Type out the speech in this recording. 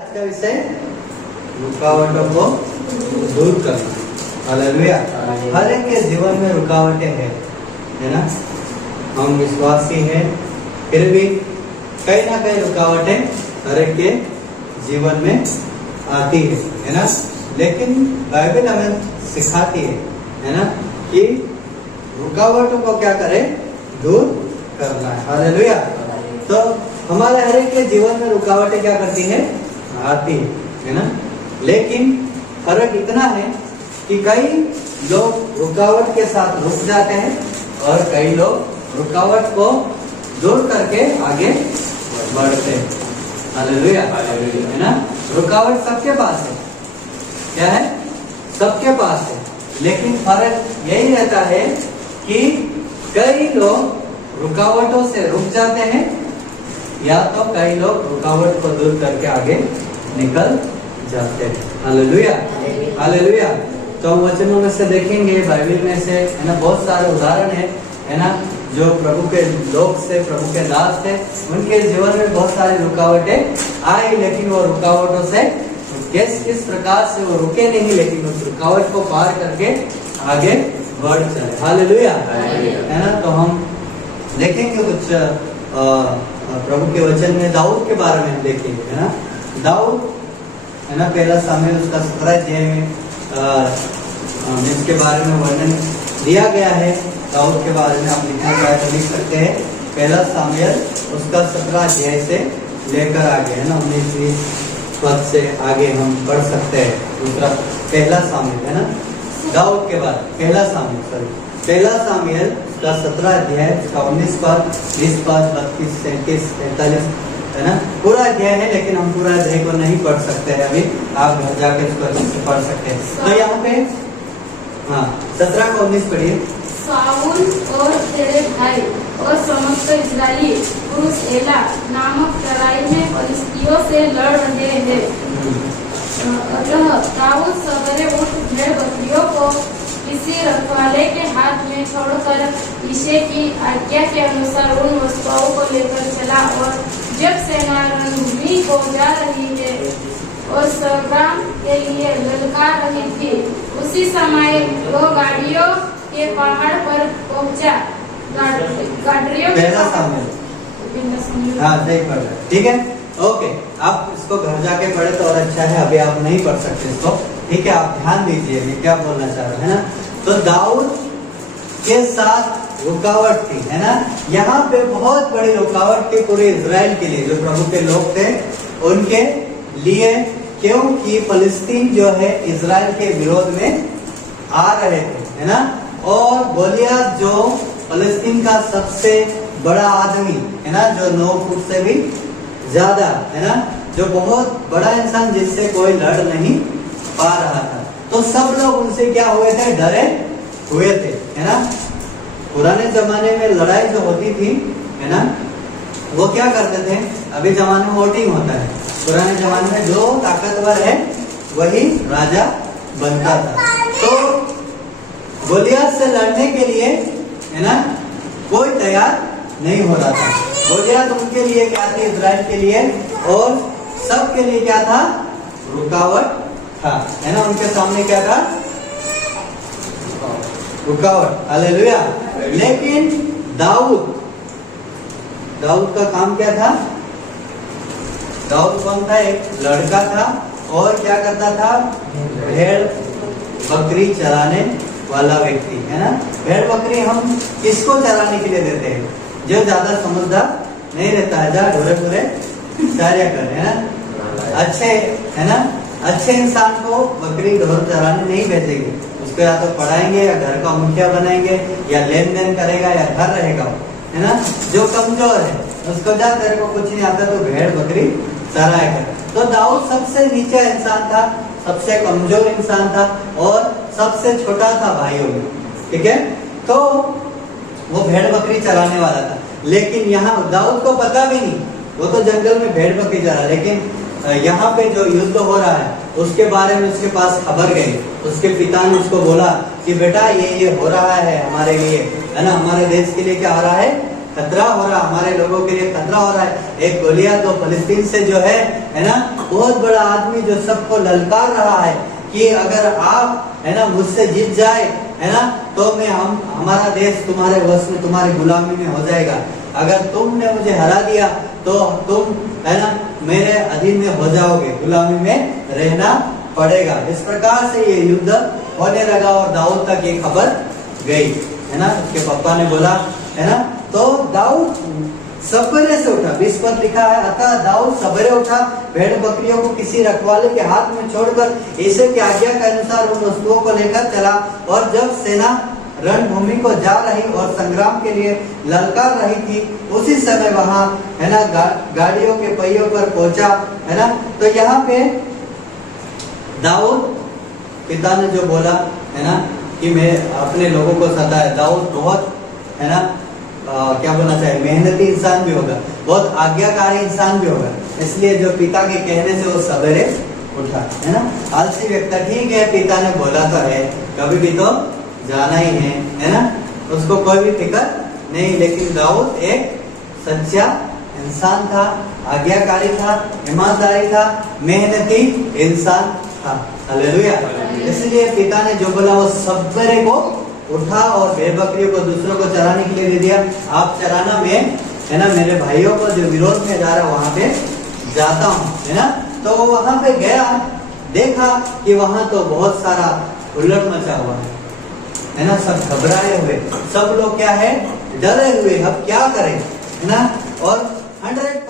आज का विषय रुकावटों को दूर करना। हालेलुया। हर एक के जीवन में रुकावटें हैं, है ना। हम विश्वासी हैं, फिर भी कहीं ना कहीं रुकावटें हर एक के जीवन में आती है ना। लेकिन बाइबल हमें सिखाती है ना, कि रुकावटों को क्या करें, दूर करना है। हालेलुया। तो हमारे हर एक के जीवन में रुकावटें क्या करती है, आती है ना। लेकिन फर्क इतना है कि कई लोग रुकावट के साथ रुक जाते हैं और कई लोग रुकावट को दूर करके आगे बढ़ते हैं। हालेलुया, है ना। रुकावट सबके पास है, क्या है, सबके पास है। लेकिन फर्क यही रहता है कि कई लोग रुकावटों से रुक जाते हैं या तो कई लोग रुकावट को दूर करके आगे निकल जाते हैं। Hallelujah, hallelujah. तो हम वचनों में से देखेंगे, बाइबल में से, है ना, बहुत सारे उदाहरण है ना, जो प्रभु के लोग से, प्रभु के दास थे, उनके जीवन में बहुत सारी रुकावटें आई, लेकिन वो रुकावटों से किस प्रकार से वो रुके नहीं, लेकिन उस रुकावट को पार करके आगे बढ़ चले। हालेलुया, है ना। तो हम देखेंगे कुछ प्रभु के वचन में दाऊद के बारे में देखेंगे, है ना। दाऊद, है ना, पहला सामुएल उसका 17 अध्याय में इसके बारे में वर्णन दिया गया है। दाऊद के बारे में आप लिखना चाहे तो लिख सकते हैं। पहला सामुएल उसका 17 अध्याय से लेकर आगे, है ना, 19-20 पद से आगे हम पढ़ सकते हैं। दूसरा पहला सामुएल, है ना, दाऊद के बाद पहला सामुएल का 17 अध्याय का 19 पद, 20 पद, 32, 33, 43, है ना, पूरा अध्याय है। लेकिन हम पूरा अध्याय को नहीं पढ़ सकते हैं अभी, आप घर जाकर इसको अच्छे से पढ़ सकते हैं। तो यहाँ पे 17 का 19 पढ़िए। साउल और तेरे भाई और समस्त इस्राएली पुरुष एला नामक तराई में फिलिस्तियों से लड़ रहे हैं। अतः दाऊद सवेरे उठ भेड़ बकरियों को किसी रखवाले के हाथ में छोड़कर यिशै की आज्ञा के अनुसार उन वस्तुओं को लेकर चला। और जब सेना रणभूमि को जा रही है और संग्राम के लिए ललकार रही थी, उसी समय वो गाड़ियों के पहाड़ पर पहुंचा। गाड़ियों पहला सामुएल, हाँ सही पढ़ रहे, ठीक है, ओके। आप इसको घर जाके पढ़े तो और अच्छा है, अभी आप नहीं पढ़ सकते इसको, ठीक है। आप ध्यान दीजिए मैं क्या बोलना चाह रहा हूँ, है ना। तो दाऊद के साथ रुकावट थी, है ना। यहाँ पे बहुत बड़ी रुकावट थी पूरे इजराइल के लिए, जो प्रभु के लोग थे उनके लिए, क्योंकि फिलिस्तीन जो है इजराइल के विरोध में आ रहे थे, है ना। और गोलियत जो फिलिस्तीन का सबसे बड़ा आदमी, है ना, जो 9 फुट से भी ज्यादा, है ना, जो बहुत बड़ा इंसान जिससे कोई लड़ नहीं पा रहा था, तो सब लोग उनसे क्या हुए थे, डरे हुए थे, है ना। पुराने जमाने में लड़ाई जो होती थी, है ना, वो क्या करते थे, अभी जमाने में वोटिंग होता है, पुराने जमाने में जो ताकतवर है वही राजा बनता था। तो गोलियत से लड़ने के लिए, है ना, कोई तैयार नहीं हो रहा था। गोलियत उनके लिए क्या थी, इजराइल के लिए, और सबके लिए क्या था, रुकावट था, है ना। उनके सामने क्या था, रुकावट। हालेलुया। लेकिन दाऊद का काम क्या था, दाऊद कौन था, एक लड़का था और क्या करता था, भेड़ बकरी चराने वाला व्यक्ति, है ना। भेड़ बकरी हम किसको चराने के लिए देते हैं, जो ज्यादा समझदार नहीं रहता है, जहाँ ढोरे ढोरे चार्या कर, है ना। अच्छे, है ना, अच्छे इंसान को बकरी ढोर चराने नहीं भेजेंगे, उसको या तो पढ़ाएंगे या घर का मुखिया बनाएंगे या लेन देन करेगा या घर रहेगा, है ना। जो कमजोर है उसको जा, तेरे को कुछ नहीं आता तो भेड़ बकरी चराया कर। तो दाऊद सबसे नीचा इंसान था, सबसे कमजोर इंसान था और सबसे छोटा था भाइयों में, ठीक है। तो वो भेड़ बकरी चराने वाला था, लेकिन यहाँ दाऊद को पता भी नहीं, वो तो जंगल में भेड़ बकरी चरा, लेकिन यहाँ पे जो युद्ध हो रहा है उसके बारे में उसके पास खबर गई। उसके पिता ने उसको बोला कि बेटा ये हो रहा है हमारे लिए, है ना, हमारे देश के लिए क्या हो रहा है, खतरा हो रहा, हमारे लोगों के लिए खतरा हो रहा है। एक गोलियत तो फलस्तीन से जो है ना, बहुत बड़ा आदमी जो सबको ललकार रहा है कि अगर आप है ना मुझसे जीत जाए है ना, तो मैं हमारा देश तुम्हारे वश में, तुम्हारी गुलामी में हो जाएगा। अगर तुमने मुझे हरा दिया तो तुम है ना मेरे अधीन में हो जाओगे, गुलामी में रहना पड़ेगा। इस प्रकार से ये युद्ध होने लगा और दाऊद तक ये खबर गई है ना। उसके पापा ने बोला है ना, तो दाऊद सवेरे से उठा, 20 पद लिखा है, अतः दाऊद सवेरे उठा, भेड़ बकरियों को किसी रखवाले के हाथ में छोड़कर ईशे की आज्ञा के अनुसार उन वस्तुओं को लेकर चला। और जब सेना रणभूमि को जा रही और संग्राम के लिए ललकार रही थी, उसी समय वहां है ना गाड़ियों के पहियों पर पहुंचा है ना। तो यहाँ पे दाऊद पिता ने जो बोला है ना कि मैं अपने लोगों को सताया, दाऊद बहुत है ना क्या बोलना चाहिए, मेहनती इंसान भी होगा, बहुत आज्ञाकारी इंसान भी होगा। इसलिए जो पिता के कहने से वो सवेरे उठा है ना। आलसी व्यक्ति, ठीक है पिता ने बोला तो है, कभी भी तो जाना ही है ना, उसको कोई भी फिक्र नहीं। लेकिन दाऊद एक सच्चा इंसान था, आज्ञाकारी था, ईमानदारी था, मेहनती इंसान था। हालेलुया। इसलिए पिता ने जो बोला वो सवेरे को उठा और भेड़ बकरियों को दूसरों को चराने के लिए दे दिया। आप चराना, में है ना मेरे भाइयों को जो विरोध में जा रहा वहां पे जाता हूँ है ना। तो वहां पे गया, देखा कि वहां तो बहुत सारा उलट मचा हुआ है ना, सब घबराए हुए, सब लोग क्या है, डरे हुए, अब क्या करें है ना। और 100